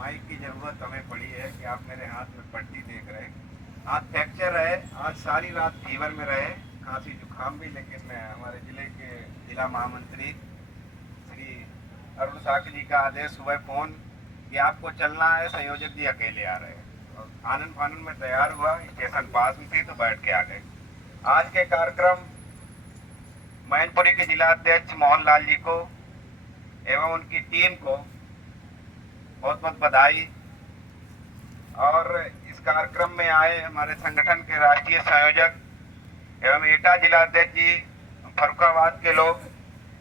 Mic की ज़रूरत हमें पड़ी है कि आप मेरे हाथ में पट्टी देख रहे हैं। हाथ फ्रैक्चर है, आज सारी रात फीवर में रहे, खांसी जुकाम भी, लेकिन हमारे ज़िले के जिला महामंत्री श्री अरुण साकी जी का आदेश सुबह फ़ोन कि आपको चलना है, संयोजक जी अकेले आ रहे हैं। और आनंद फानंद में तैयार हुआ, स्टेशन पास में थी तो बैठ के आ गए। आज के कार्यक्रम मैनपुरी के जिला अध्यक्ष मोहन लाल जी को एवं उनकी टीम को बहुत बहुत बधाई। और इस कार्यक्रम में आए हमारे संगठन के राष्ट्रीय संयोजक एवं एटा जिला अध्यक्ष जी, फर्रुखाबाद के लोग,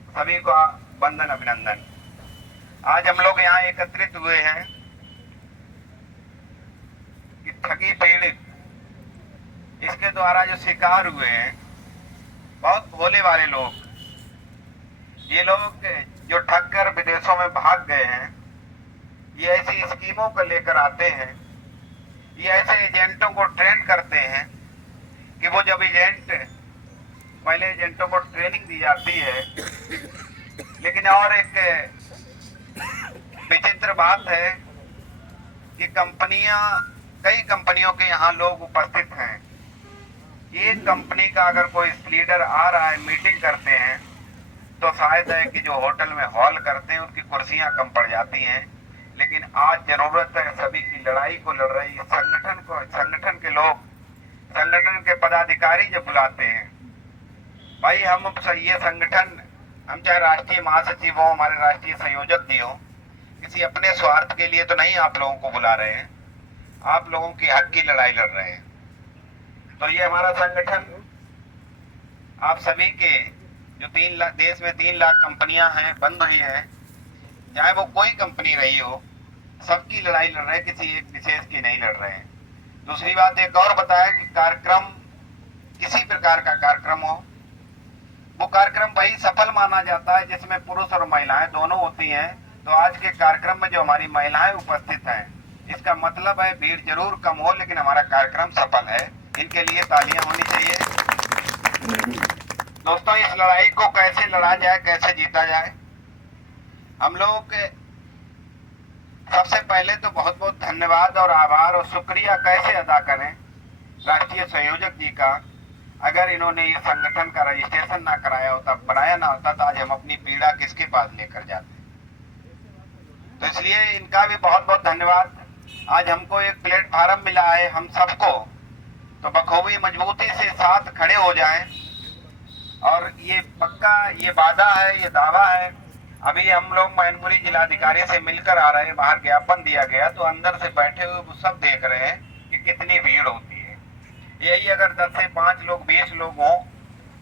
सभी को वंदन अभिनंदन। आज हम लोग यहाँ एकत्रित हुए हैं कि ठगी पीड़ित, इसके द्वारा जो शिकार हुए हैं, बहुत भोले वाले लोग, ये लोग जो ठग कर विदेशों में भाग गए हैं, ये ऐसी स्कीमों को लेकर आते हैं, ये ऐसे एजेंटों को ट्रेन करते हैं कि वो जब पहले एजेंटों को ट्रेनिंग दी जाती है। लेकिन और एक विचित्र बात है कि कई कंपनियों के यहाँ लोग उपस्थित हैं। एक कंपनी का अगर कोई लीडर आ रहा है, मीटिंग करते हैं, तो शायद है कि जो होटल में हॉल करते हैं उनकी कुर्सियां कम पड़ जाती हैं। लेकिन आज जरूरत है सभी की लड़ाई को लड़ रही संगठन के लोग, संगठन के पदाधिकारी जब बुलाते हैं, भाई ये संगठन, हम चाहे राष्ट्रीय महासचिव हो, हमारे राष्ट्रीय संयोजक जी हो, किसी अपने स्वार्थ के लिए तो नहीं आप लोगों को बुला रहे हैं, आप लोगों की हक की लड़ाई लड़ रहे हैं। तो ये हमारा संगठन आप सभी के जो देश में 3 लाख कंपनियां हैं, बंद हुई हैं, चाहे वो कोई कंपनी रही हो, सबकी लड़ाई लड़ रहे हैं, किसी एक विशेष की नहीं लड़ रहे हैं। दूसरी बात एक और बताया कि कार्यक्रम, किसी प्रकार का कार्यक्रम हो, वो कार्यक्रम वही सफल माना जाता है जिसमें पुरुष और महिलाएं दोनों होती हैं। तो आज के कार्यक्रम में जो हमारी महिलाएं उपस्थित हैं, इसका मतलब है भीड़ जरूर कम हो, लेकिन हमारा कार्यक्रम सफल है। इनके लिए तालियां होनी चाहिए। दोस्तों, इस लड़ाई को कैसे लड़ा जाए, कैसे जीता जाए, हम लोग सबसे पहले तो बहुत बहुत धन्यवाद और आभार और शुक्रिया कैसे अदा करें राष्ट्रीय संयोजक जी का। अगर इन्होंने ये संगठन का रजिस्ट्रेशन ना कराया होता, बनाया ना होता, तो आज हम अपनी पीड़ा किसके पास लेकर जाते। तो इसलिए इनका भी बहुत बहुत धन्यवाद। आज हमको एक प्लेटफार्म मिला है, हम सबको, तो बखूबी मजबूती से साथ खड़े हो जाएं। और ये पक्का, ये वादा है, ये दावा है। अभी हम लोग मैनपुरी जिलाधिकारी से मिलकर आ रहे हैं, बाहर ज्ञापन दिया गया, तो अंदर से बैठे हुए वो सब देख रहे हैं कि कितनी भीड़ होती है। यही अगर 10 से 5 लोग, 20 लोग हों,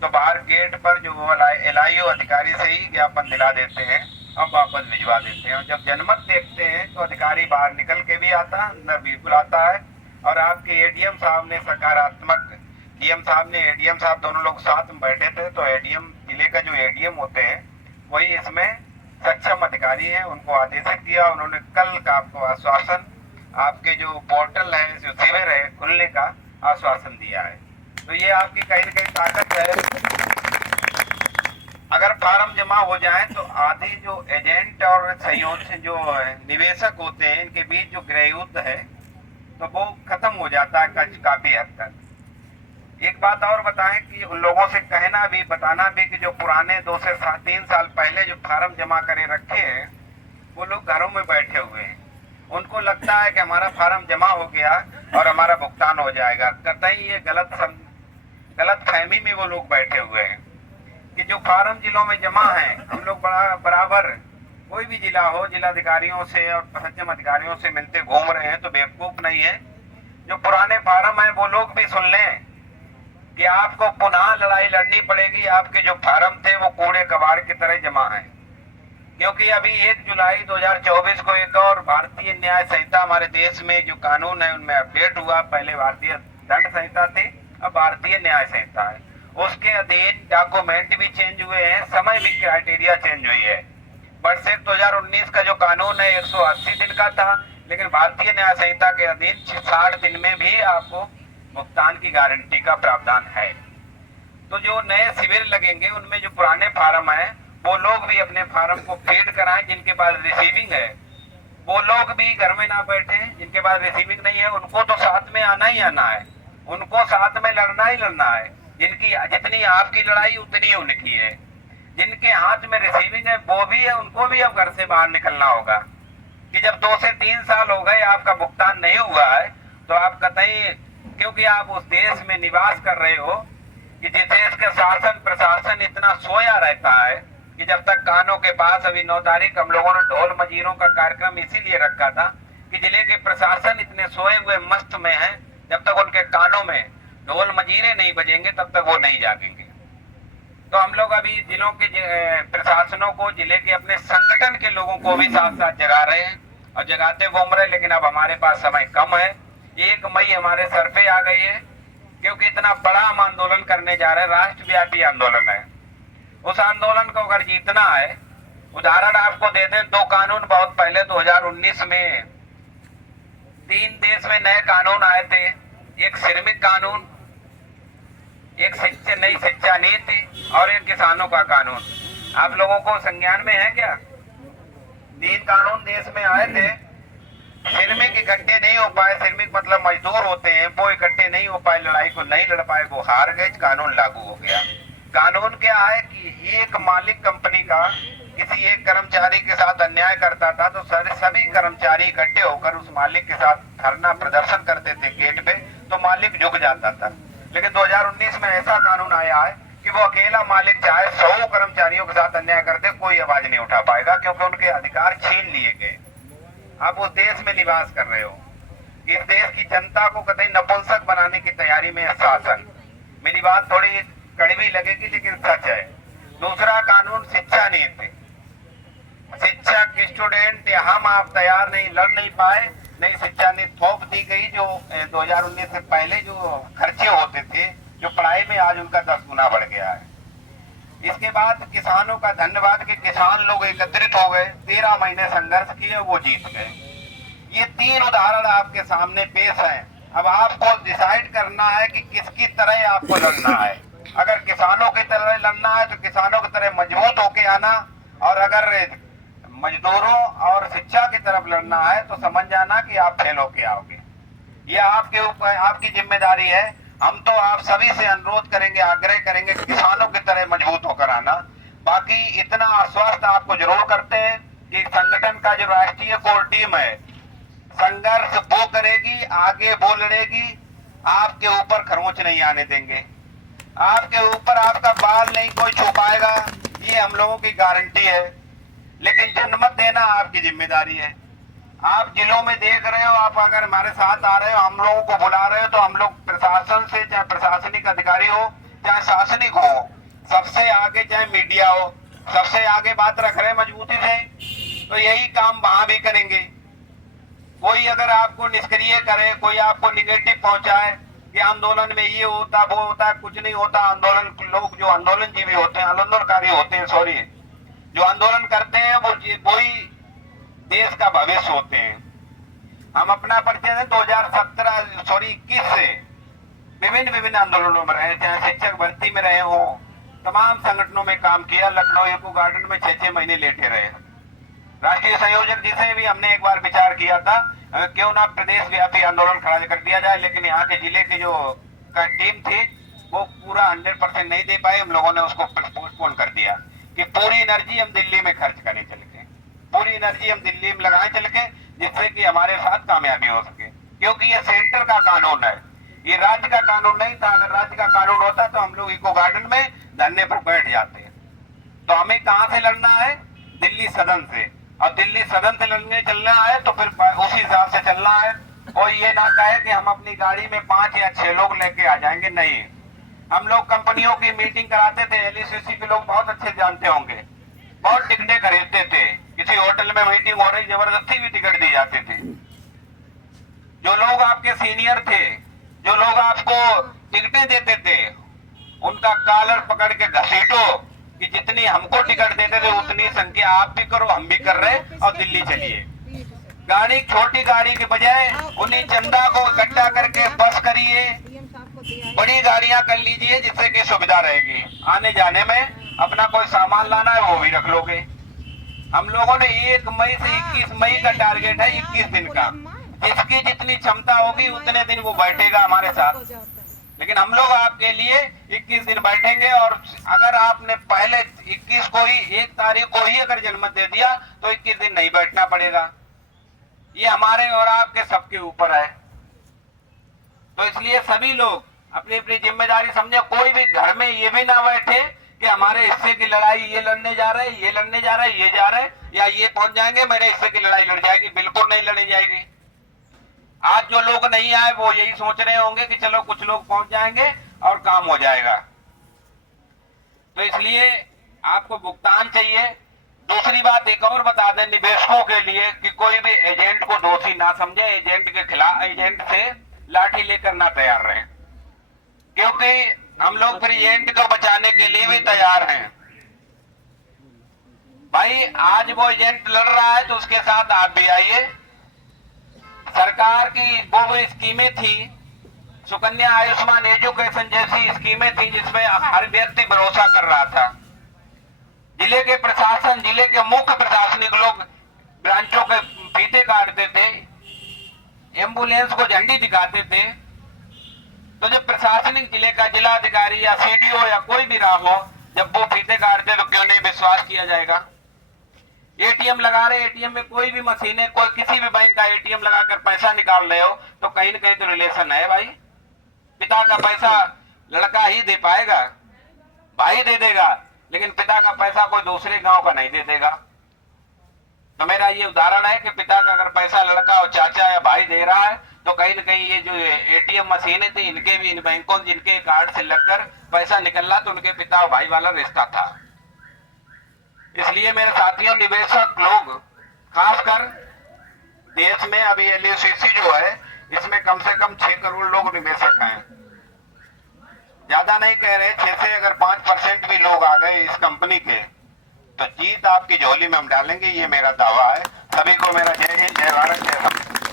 तो बाहर गेट पर जो LIO अधिकारी से ही ज्ञापन दिला देते हैं और वापस भिजवा देते हैं। और जब जनमत देखते हैं तो अधिकारी बाहर निकल के भी आता है, अंदर भी बुलाता है। और आपके ADM साहब ने सकारात्मक, DM साहब ने, ADM साहब दोनों लोग साथ में बैठे थे, तो ADM, जिले का जो ADM होते हैं, वही इसमें सक्षम अधिकारी हैं, उनको आदेशित किया। उन्होंने कल का आपको आश्वासन, आपके जो पोर्टल है, जो शिविर है, खुलने का आश्वासन दिया है। तो ये आपकी कहीं न कहीं ताकत है। अगर फार्म जमा हो जाए तो आधी जो एजेंट और संयोजक, जो निवेशक होते हैं, इनके बीच जो गृह युद्ध है, तो वो खत्म हो जाता है काफी हद तक। एक बात और बताएं कि उन लोगों से कहना भी, बताना भी कि जो पुराने 2 से 3 साल पहले जो फार्म जमा करे रखे हैं, वो लोग घरों में बैठे हुए हैं। उनको लगता है कि हमारा फार्म जमा हो गया और हमारा भुगतान हो जाएगा। कतई ये गलत फहमी में वो लोग बैठे हुए हैं कि जो फार्म जिलों में जमा है, हम लोग बराबर, कोई भी जिला हो, जिलाधिकारियों से और सक्षम अधिकारियों से मिलते घूम रहे हैं, तो बेवकूफ नहीं है। जो पुराने फार्म है वो लोग भी सुन लें कि आपको पुनः लड़ाई लड़नी पड़ेगी। आपके जो फार्म थे वो कूड़े कबाड़ की तरह जमा है, क्योंकि अभी 1 जुलाई 2024 को एक और भारतीय न्याय संहिता, हमारे देश में जो कानून है उनमें अपडेट हुआ। पहले भारतीय दंड संहिता थी, अब भारतीय न्याय संहिता है। उसके अधीन डॉक्यूमेंट भी चेंज हुए हैं, समय भी क्राइटेरिया चेंज हुई है। वर्षेक 2019 का जो कानून है 180 दिन का था, लेकिन भारतीय न्याय संहिता के अधीन 60 दिन में भी आपको भुगतान की गारंटी का प्रावधान है। तो जो नए शिविर लगेंगे उनमें जो पुराने फार्म है, वो लोग भी अपने फार्म को फीड कराएं। जिनके पास रिसीविंग है वो लोग भी घर में ना बैठे जिनके पास रिसीविंग नहीं है, उनको तो साथ में आना ही आना है, उनको साथ में लड़ना ही लड़ना है। जिनकी जितनी आपकी लड़ाई उतनी उनकी है। जिनके हाथ में रिसीविंग है वो भी है, उनको भी अब घर से बाहर निकलना होगा कि जब 2 से 3 साल हो गए आपका भुगतान नहीं हुआ है तो आप कतई, क्योंकि आप उस देश में निवास कर रहे हो कि जिस देश का शासन प्रशासन इतना सोया रहता है कि जब तक कानों के पास, अभी 9 तारीख हम लोगों ने ढोल मजीरों का कार्यक्रम इसीलिए रखा था कि जिले के प्रशासन इतने सोए हुए मस्त में हैं, जब तक उनके कानों में ढोल मजीरे नहीं बजेंगे तब तक वो नहीं जागेंगे। तो हम लोग अभी जिलों के प्रशासनों को, जिले के अपने संगठन के लोगों को भी साथ साथ जगा रहे हैं और जगाते घूम रहे, लेकिन अब हमारे पास समय कम है। 1 मई हमारे सर पे आ गई है क्योंकि इतना बड़ा हम आंदोलन करने जा रहे हैं, राष्ट्रव्यापी आंदोलन है। उस आंदोलन को अगर जीतना है, उदाहरण आपको देते हैं, 2 कानून बहुत पहले 2019 में 3 देश में नए कानून आए थे। एक श्रमिक कानून, एक नई शिक्षा नीति और एक किसानों का कानून। आप लोगों को संज्ञान में है क्या? 3 कानून देश में आए थे। श्रमिक इकट्ठे नहीं हो पाए, श्रमिक मतलब मजदूर होते हैं, वो इकट्ठे नहीं हो पाए, लड़ाई को नहीं लड़ पाए, वो हार गए, कानून लागू हो गया। कानून क्या है कि एक मालिक कंपनी का किसी एक कर्मचारी के साथ अन्याय करता था तो सभी कर्मचारी इकट्ठे होकर उस मालिक के साथ धरना प्रदर्शन करते थे गेट पे, तो मालिक झुक जाता था। लेकिन 2019 में ऐसा कानून आया है कि वो अकेला मालिक चाहे 100 कर्मचारियों के साथ अन्याय करते, कोई आवाज नहीं उठा पाएगा क्योंकि उनके अधिकार छीन लिए गए। आप उस देश में निवास कर रहे हो, इस देश की जनता को कतई नपुंसक बनाने की तैयारी में शासन। मेरी बात थोड़ी कड़वी लगेगी लेकिन सच है। दूसरा कानून शिक्षा नीति। शिक्षक, स्टूडेंट, हम आप तैयार नहीं, लड़ नहीं पाए, नई शिक्षा नीति थोप दी गई। जो 2019 से पहले जो खर्चे होते थे जो पढ़ाई में, आज उनका 10 गुना बढ़ गया है। इसके बाद किसानों का धन्यवाद कि किसान लोग एकत्रित हो गए, 13 महीने संघर्ष किए, वो जीत गए। ये 3 उदाहरण आपके सामने पेश हैं। अब आपको डिसाइड करना है कि किसकी तरह आपको लड़ना है। अगर किसानों की तरह लड़ना है तो किसानों की तरह मजबूत होके आना, और अगर मजदूरों और शिक्षा की तरफ लड़ना है तो समझ जाना कि आप फेल होके आओगे। ये आपके ऊपर, आपकी जिम्मेदारी है। हम तो आप सभी से अनुरोध करेंगे, आग्रह करेंगे किसानों की तरह मजबूत होकर आना। बाकी इतना आश्वस्त आपको जरूर करते हैं कि संगठन का जो राष्ट्रीय कोर टीम है, संघर्ष वो करेगी, आगे वो लड़ेगी, आपके ऊपर खरोंच नहीं आने देंगे, आपके ऊपर आपका बाल नहीं कोई छुपाएगा, ये हम लोगों की गारंटी है। लेकिन जनमत देना आपकी जिम्मेदारी है। आप जिलों में देख रहे हो, आप अगर हमारे साथ आ रहे हो, हम लोगों को बुला रहे हो, तो हम लोग प्रशासन से, चाहे प्रशासनिक अधिकारी हो चाहे शासनिक हो, सबसे आगे, चाहे मीडिया हो, सबसे आगे बात रख रहे हैं मजबूती से। तो यही काम वहां भी करेंगे। कोई अगर आपको निष्क्रिय करे, कोई आपको निगेटिव पहुंचाए कि आंदोलन में ये होता वो होता, कुछ नहीं होता। आंदोलन लोग जो आंदोलन जीवी होते हैं, आंदोलनकारी होते हैं, सॉरी, जो आंदोलन करते हैं वो ही देश का भविष्य होते हैं। हम अपना परिचय 2021 से विभिन्न आंदोलनों में रहे, चाहे शिक्षक भर्ती में रहे हो, तमाम संगठनों में काम किया। लखनऊ एको गार्डन में 6-6 महीने लेटे रहे। राष्ट्रीय संयोजक जी से भी हमने एक बार विचार किया था क्यों ना प्रदेश व्यापी आंदोलन खड़ा कर दिया जाए, लेकिन यहाँ के जिले की जो टीम थी वो पूरा 100% नहीं दे पाए। हम लोगों ने उसको पोस्टपोन कर दिया कि पूरी एनर्जी हम दिल्ली में खर्च करें चल के, पूरी एनर्जी हम दिल्ली में लगाएं चल के, जिससे कि हमारे साथ कामयाबी हो सके। क्योंकि ये सेंटर का कानून है, ये राज्य का कानून नहीं था। अगर राज्य का कानून होता तो हम लोग इको गार्डन में धरने पर बैठ जाते। तो हमें कहां से लड़ना है? दिल्ली सदन से। और दिल्ली सदन से लड़ने चलना है तो फिर उसी हिसाब से चलना है। और ये ना कहे कि हम अपनी गाड़ी में 5 या 6 लोग लेके आ जाएंगे, नहीं। हम लोग कंपनियों की मीटिंग कराते थे, एलआईसी के लोग बहुत अच्छे जानते होंगे, बहुत टिकटें खरीदते थे। किसी होटल में मीटिंग हो रही, जबरदस्ती भी टिकट दी जाते थे। जो लोग आपके सीनियर थे, जो लोग आपको टिकटें देते थे, उनका कॉलर पकड़ के घसीटो कि जितनी हमको टिकट देते थे उतनी संख्या आप भी करो, हम भी कर रहे, और दिल्ली चलिए। गाड़ी, छोटी गाड़ी के बजाय उन्हीं चंदा को इकट्ठा करके बस करिए, बड़ी गाड़ियां कर लीजिए, जिससे कि सुविधा रहेगी। आने जाने में अपना कोई सामान लाना है वो भी रख लोगे। हम लोगों ने 1 मई से 21 मई का टारगेट है, 21 दिन का। जिसकी जितनी क्षमता होगी उतने दिन वो बैठेगा हमारे साथ, लेकिन हम लोग आपके लिए 21 दिन बैठेंगे। और अगर आपने पहले 21 को ही, 1 तारीख को ही अगर जन्मत दे दिया तो 21 दिन नहीं बैठना पड़ेगा। ये हमारे और आपके सबके ऊपर है। तो इसलिए सभी लोग अपनी अपनी जिम्मेदारी समझे। कोई भी घर में ये भी ना बैठे कि हमारे हिस्से की लड़ाई ये लड़ने जा रहे हैं, ये लड़ने जा रहे हैं, ये जा रहे हैं, या ये पहुंच जाएंगे मेरे हिस्से की लड़ाई लड़ जाएगी। बिल्कुल नहीं लड़ी जाएगी। आज जो लोग नहीं आए वो यही सोच रहे होंगे कि चलो कुछ लोग पहुंच जाएंगे और काम हो जाएगा। तो इसलिए आपको भुगतान चाहिए। दूसरी बात एक और बता दें निवेशकों के लिए कि कोई भी एजेंट को दोषी ना समझे। एजेंट के खिलाफ, एजेंट से लाठी लेकर ना तैयार रहे, क्योंकि हम लोग फिर एजेंट को बचाने के लिए भी तैयार हैं। भाई आज वो एजेंट लड़ रहा है तो उसके साथ आप भी आइए। सरकार की वो स्कीमें थी, सुकन्या आयुष्मान एजुकेशन जैसी स्कीमें थी जिसमें हर व्यक्ति भरोसा कर रहा था। जिले के प्रशासन, जिले के मुख्य प्रशासनिक लोग ब्रांचों के फीते काटते थे, एम्बुलेंस को झंडी दिखाते थे। तो जब प्रशासनिक जिले का जिलाधिकारी या सीडीओ या कोई भी रहा हो, जब वो फीते काटते तो क्यों नहीं विश्वास किया जाएगा। एटीएम लगा रहे, एटीएम में कोई भी मशीन है, कोई किसी भी बैंक का एटीएम लगाकर पैसा निकाल रहे हो तो कहीं ना कहीं तो रिलेशन है भाई। पिता का पैसा लड़का ही दे पाएगा, भाई दे देगा, लेकिन पिता का पैसा कोई दूसरे गांव का नहीं दे देगा। तो मेरा ये उदाहरण है कि पिता का अगर पैसा लड़का और चाचा या भाई दे रहा है तो कहीं ना कहीं ये जो एटीएम मशीनें थी इनके भी, इन बैंकों जिनके कार्ड से लगकर पैसा निकल रहा तो उनके पिता और भाई वाला रिश्ता था। इसलिए मेरे साथियों, निवेशक लोग खासकर देश में अभी एलयूसीसी जो है इसमें कम से कम 6 करोड़ लोग निवेशक हैं। ज्यादा नहीं कह रहे, 6 से अगर 5% भी लोग आ गए इस कंपनी के तो जीत आपकी झोली में हम डालेंगे, ये मेरा दावा है। सभी को मेरा जय हिंद, जय भारत, जय भारत।